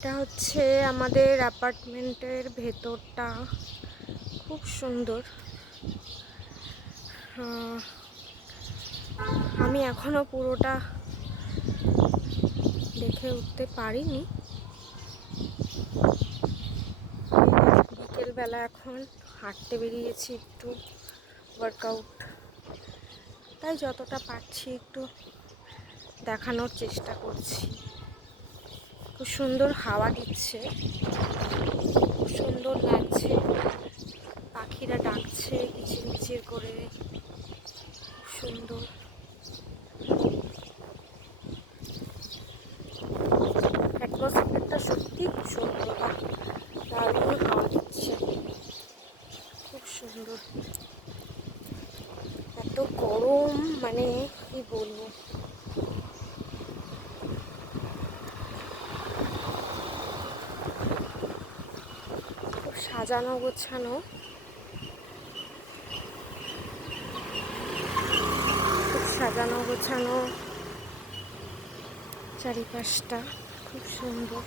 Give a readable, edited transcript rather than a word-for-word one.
এটা হচ্ছে আমাদের অ্যাপার্টমেন্টের ভেতরটা, খুব সুন্দর। আমি এখনো পুরোটা দেখে উঠতে পারিনি। বিকেলবেলা এখন হাঁটতে বেরিয়েছি, একটু ওয়ার্কআউট, তাই যতটা পারছি একটু দেখানোর চেষ্টা করছি। খুব সুন্দর হাওয়া দিচ্ছে, খুব সুন্দর লাগছে, পাখিরা ডাকছে কিচিরমিচির করে, খুব সুন্দর। অ্যাটমসফিয়ারটা সত্যি খুব সুন্দর, দারুণ হাওয়া দিচ্ছে, খুব সুন্দর। এত গরম, মানে কি বলবো। খুব সাজানো গোছানো, খুব সাজানো গোছানো চারিপাশটা, খুব সুন্দর।